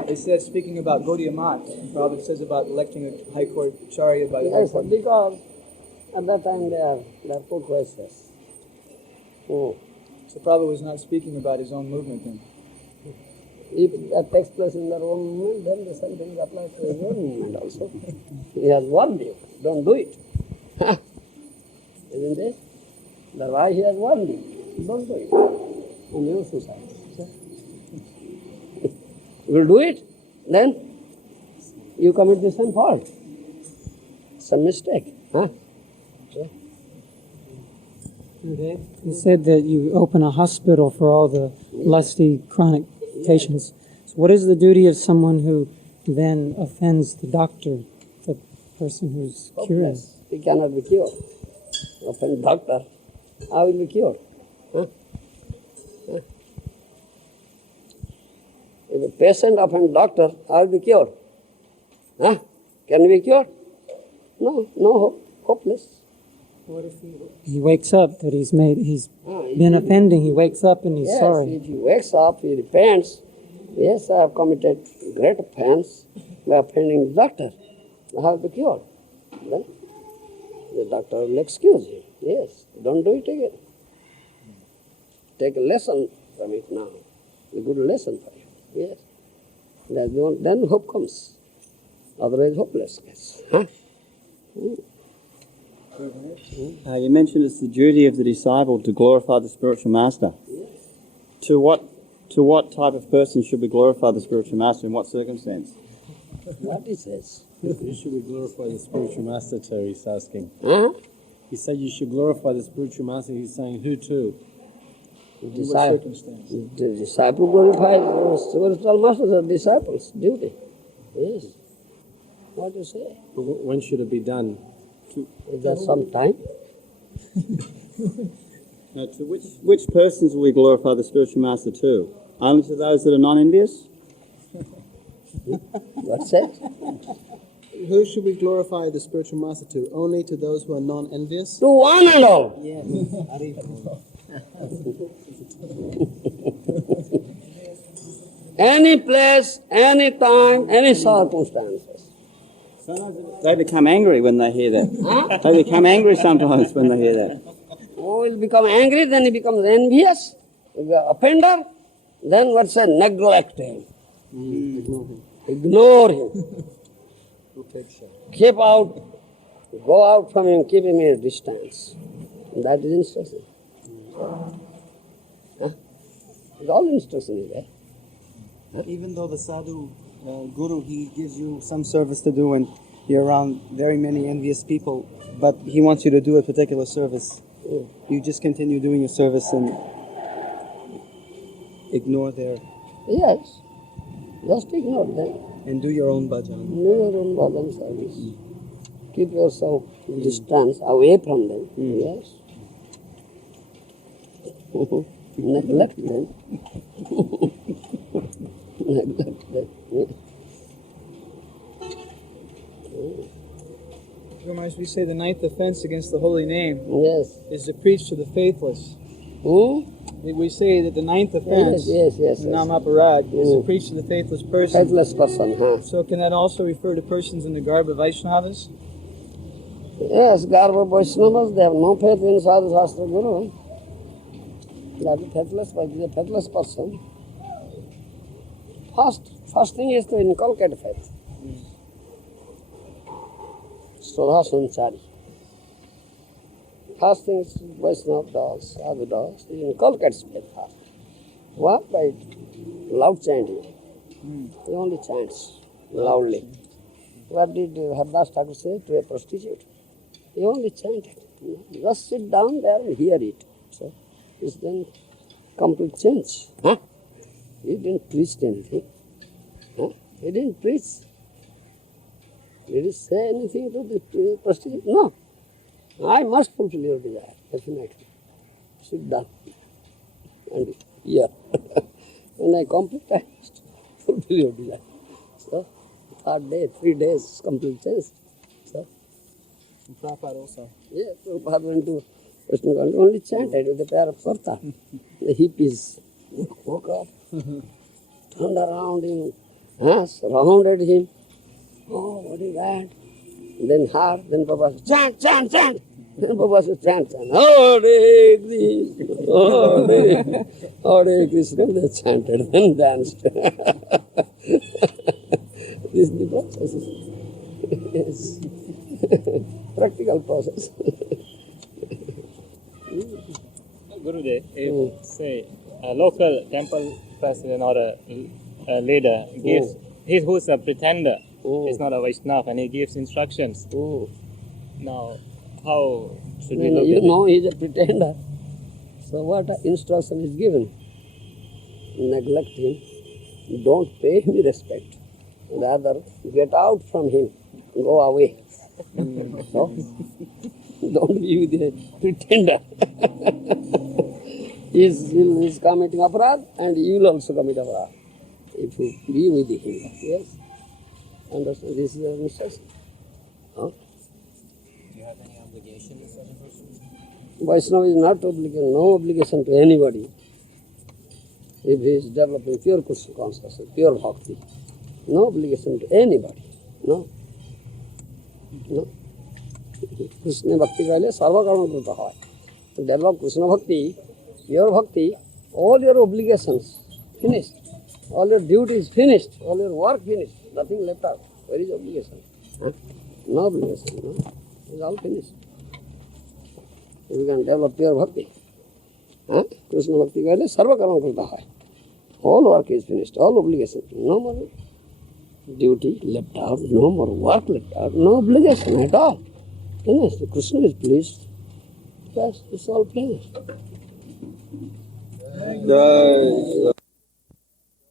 They said speaking about Gaudiya Math. Prabhupada says about electing a high court acharya by the high Yes, court. because at that time they are poor choices. Oh. So Prabhupada was not speaking about his own movement then. If that takes place in their own movement, then the same thing applies to his own movement also. He has warned you, don't do it. Isn't it? That's why he has warned you, don't do it. And you suicide. You will do it, then you commit the same fault, some mistake. You said that you open a hospital for all the lusty chronic patients. So what is the duty of someone who then offends the doctor, the person who's curing? He cannot be cured. Offend doctor, how will be cured? If a patient offend doctor, how will be cured? Can he be cured? No hope, hopeless. What if he wakes up that he's been offending, he wakes up and he's sorry? If he wakes up, he repents, yes, I have committed great offense by offending the doctor. I have to be cured. Then the doctor will excuse him. Yes, don't do it again. Take a lesson from it now. A good lesson for you. Yes. Then hope comes. Otherwise hopelessness. Huh? You mentioned it's the duty of the disciple to glorify the spiritual master. Yes. To what type of person should we glorify the spiritual master? In what circumstance? What he says. You should glorify the spiritual master too, he's asking. Huh? He said you should glorify the spiritual master. He's saying who too? In what Disciple, circumstance? the disciple glorifies the spiritual master, the disciples' duty. Yes. What do you say? But when should it be done? Is there some time? Now, to which persons will we glorify the spiritual master to? Only to those that are non-envious? What's that? Who should we glorify the spiritual master to? Only to those who are non-envious? To one and all. Yes. Any place, any time, any circumstances. Sometimes they become angry when they hear that. They become angry sometimes when they hear that. Oh, he'll become angry, then he becomes envious, he'll be an offender. Then what's that? Neglect him. Ignore him. Go out from him, keep him at a distance. That is instruction. Huh? All instruction is there. Even though the sadhu, guru, he gives you some service to do and you're around very many envious people, but he wants you to do a particular service. You just continue doing your service and ignore their... Yes. Just ignore them. and do your own bhajan. Do your own bhajan service. Keep yourself distance away from them. Yes. Neglect them. Neglect them. Maharaj, we say the ninth offense against the holy name Yes. is to preach to the faithless. Hmm? We say that the ninth offense, Yes. Namaparad, is to preach to the faithless person. Faithless person, huh? So can that also refer to persons in the garb of Vaishnavas? Yes, Garba Vaishnavas, they have no faith in Sadhu Shastra Guru. That is faithless, but he is a faithless person. First thing is to inculcate faith. Sudha Sanchari. First thing is Vaishnava does, Sadhu does, he inculcates faith first. What? By loud chanting. He only chants loudly. What did Hardas Thakur say to a prostitute? He only chanted. Just sit down there and hear it. So it's then complete change. Huh? He didn't preach anything. Huh? He didn't preach. Did he say anything to the prostitute? No. I must fulfill your desire, definitely. Sit down and hear. When I complete, I must fulfill your desire. So, third day, 3 days, complete change. So, Prabhupada also. yeah, Prabhupada went to Krishna country, only chanted with a pair of kurta. The hippies woke up, turned around him, surrounded him. Oh, what is that? Then heard, then Papa said, chant. Then Papa said, chant. Hare Krishna, Hare Krishna. They chanted, then danced. This is the process. Yes. Practical process. Gurudev, if say a local temple president or a leader gives, who's a pretender, is not a Vaishnava, and he gives instructions. Now, how should we look You at know he's a pretender. So what instruction is given? Neglect him. Don't pay him respect. Rather, get out from him. Go away. So, don't be with a pretender. He's committing aparad and you will also commit aparad if you be with him. Yes? Understand? This is an instruction. Huh? Do you have any obligation to such a person? Vaishnava is not obligation, no obligation to anybody. If he is developing pure Kṛṣṇa consciousness, pure bhakti, no obligation to anybody. No. Krishna bhakti kaile sarva karma krita hai. To develop Krishna bhakti, pure bhakti, all your obligations finished. All your duties finished. All your work finished. Nothing left out. Where is obligation? Huh? No obligation. No? It's all finished. If you can develop pure bhakti. Huh? Krishna bhakti kaile sarva karma krita hai. All work is finished. All obligation. No more duty left out. No more work left out. No obligation at all. Finished. Krishna is pleased. Yes, it's all finished. Jai